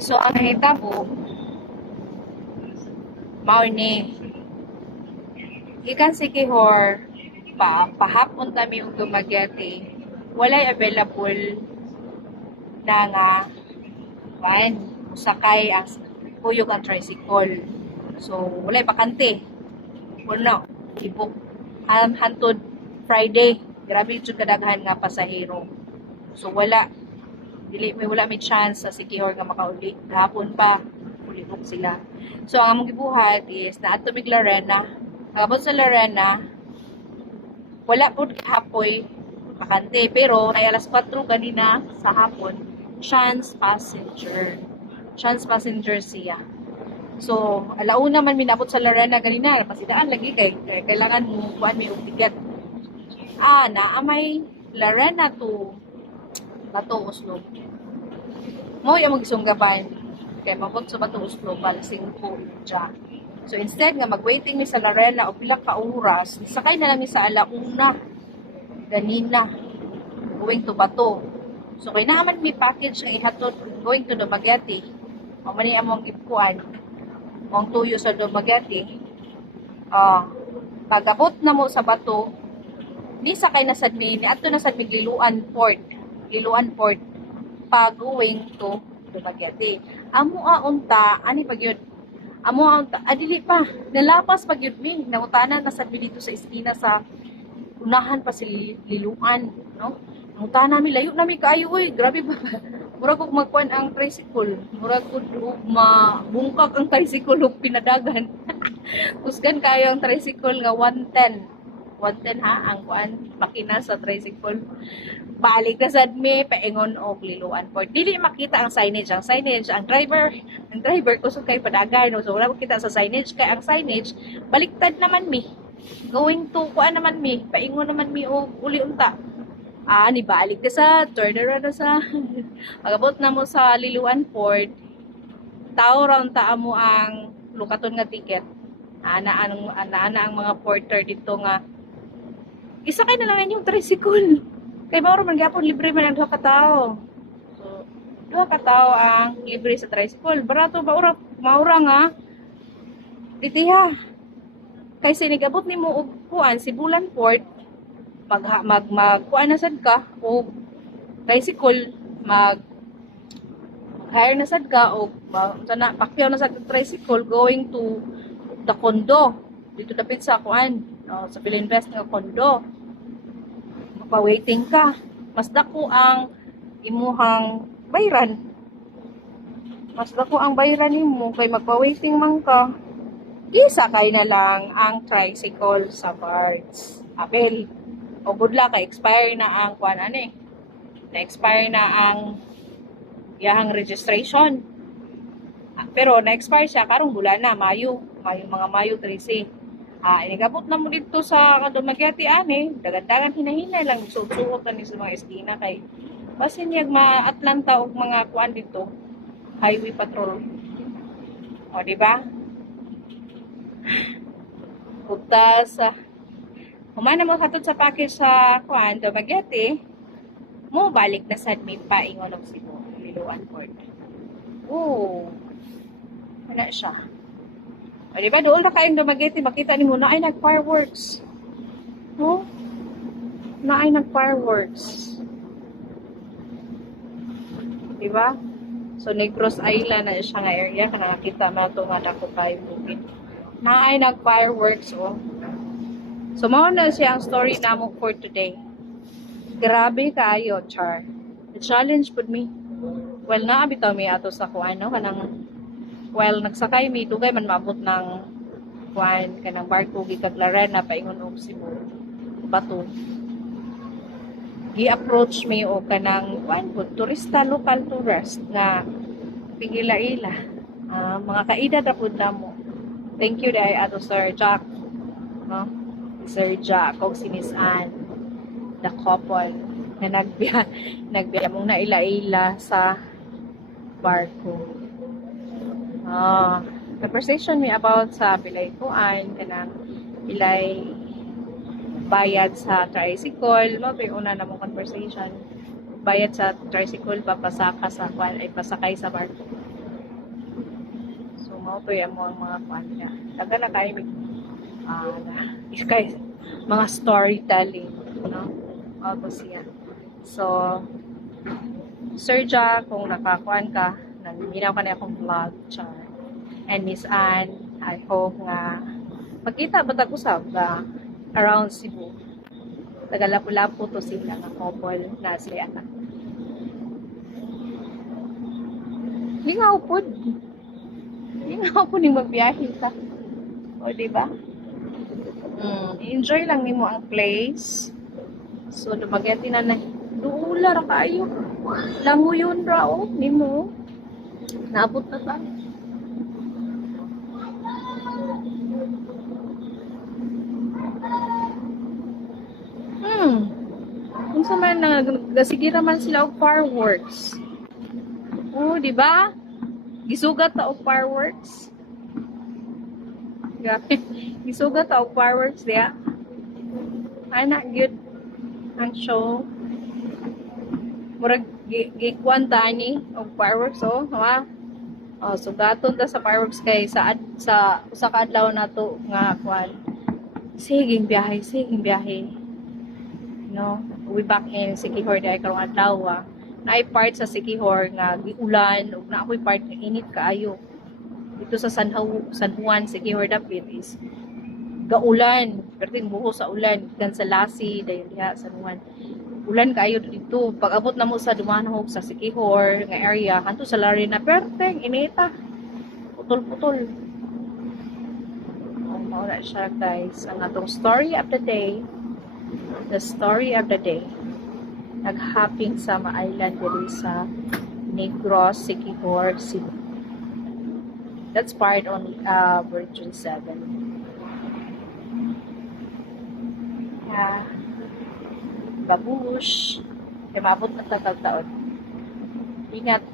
So, ang nahitabo, mao ni, gikan si Kihor, pahapon kami og Dumaguete, walay available na nga, kan, usakay ang kuyog ang tricycle. So, walay bakante. Wala, ibok. Hantod Friday, grabe yung kadaghan nga pasahero. So, wala may chance sa Sikihor nga makauli. Hapon pa, ulibok sila. So, ang among gibuhat is, naato mig Larena. Agabot sa Larena, wala po hapoy bakante. Pero, ay alas 4 kanina sa hapon, chance passenger siya. So, alauna man minabot sa Larena kanina, pasidaan lagi kay kailangan mo kuan may ticket. Naamay Larena to Bato Oslo. Mo yung magsunggaban kay mabot sa Bato Oslo bal 5 dya. So instead nga magwaiting ni sa Larena o pila ka oras, sakay na lang mi sa alauna ganina going to Bato. So kay naaman mi package nga ihatod going to Dumaguete. O man ni among gipuan ang tuyo sa Dumaguete. Pagabot na mo sa Bato, ni sakay na sad mi ato na sad Liluan Port pa going to Dumaguete. Amo unta ani pagyud. Amo unta adili pa nalapas pagyud mi nangutanan na sad mi dito sa esquina sa unahan pa si Liluan, no? Nangutanan mi layo na mi kaayo oy, grabe ba. Murag kog magkuan ang tricycle, murag kog mabungkag ang tricycle ug pinadagan. Kusgan kayo ang tricycle nga 110 ha, ang kuan makina sa tricycle. Balik na sad mi paingon og Liluan Port. Dili makita ang signage, ang driver kusog kay padagan, no? So wala makita sa signage kay ang signage baliktad naman mi. Going to kuan naman mi, paingon naman mi og uli unta. Ni balik na sa turnaround na sa agabot na mo sa Liluan Port. Tao round ta mo ang lukaton nga ticket. Ana ang mga porter dito nga isakay na lang yung tricycle. Kay mao man gyapon libre man ang duha ka tawo. So, duha ka tawo ang libre sa tricycle. Barato ba maura nga. Itiha. Kay sinigabot nimo og kuan si Bulan Port, kuan na sad ka o tricycle hire na sad ka o sana pakyaw na sad tricycle going to the condo dito dapit sa kuan sa Pilinvest nga condo. Magpa-waiting ka, mas dako ang imuhang bayran, nimo kay magpa-waiting man ka, isakay na lang ang tricycle sa Bards. Apel o good luck, expire na ang kuan na-expire na ang yahang registration. Pero na-expire siya karong bulan na Mayo 13. Inigabot na mo dito sa Dumaguete dagan-dagan hinahinay lang suot ni sa mga esquina kay basin niyag ma-Atlanta og mga kuan dito highway patrol. O di ba? Utas humana mo katod sa package sa kuan Dumaguete, mo balik na sad mi paingon og Cebu, Liluan Port. Wala siya. O diba, doon na kayong Dumaguete, makita ni mo na ay nag-fireworks. No? Na ay nag-fireworks. Diba? So, Negros Island na siya nga area, kana nakita mo ito nga dako kayo bukid. Na ay nag-fireworks, So, mao na siya ang story namo for today. Grabe kayo, Char. The challenge pud me. Well, naabitaw mi ato sa kuan, no? While nagsakay mi dugay man maabot ng kuan kanang barko gikag Larena paingon og Cebu Bato. Gi-approach mi og kanang kuan pud turista, local tourist nga pigila-ila. Mga kaida ra pud namo. Thank you dai ato Sir Jack. No? Sir Jack og si Miss Ann, the couple na nagbiya mong naila-ila sa barko. Conversation me about sa bilay kuan kanang bilay bayad sa tricycle, una na mong conversation bayad sa tricycle papasaka sa kuan ay pasakay sa barko. Mao to yung mga kwan niya. Taga na kayo guys, mga storytelling, no? Mao to siya. So, Sir Ja, kung nakakuan ka, nagminaw ka na akong vlog, char. And Miss Anne, I hope nga magkita ba tag-usab ba around Cebu. Taga-Lapu-Lapu to sila nga couple na sila anak. Lingaw po. Lingaw po ni magbiyahe ta. O, diba? Enjoy lang nimo ang place. So, lumagyan din na duula ra kayo. Lango yun ra, o, nimo. Naabot na tayo. Kung sa man, sige naman sila og fireworks. Oh, di ba? Gisugat ta og fireworks. Gisugat ta og fireworks diya. Ana good ang show. Murag gikuan ta ni og fireworks oh, ha? Oh, sugaton ta sa fireworks kay sa usa ka adlaw nato nga kuan. Siging biyahe. No, we back in Sikihor dahil karong adlaw naay part sa Sikihor nga giulan ug na ako'y part nga init kaayo dito sa San Juan Sikihor dapit is gaulan perting buho sa ulan gan sa Lasi dayon diha San Juan ulan kaayo dito pag abot na mo sa Dumanhog sa Sikihor nga area kanto sa Larina perting inita putol mao na siya guys ang atong story of the day. The story of the day. Nag-hopping sa island diri sa Negros, Sikihor, Cebu. That's part on Virgin 7. Babush. Kaya mabot na taon. Ingat.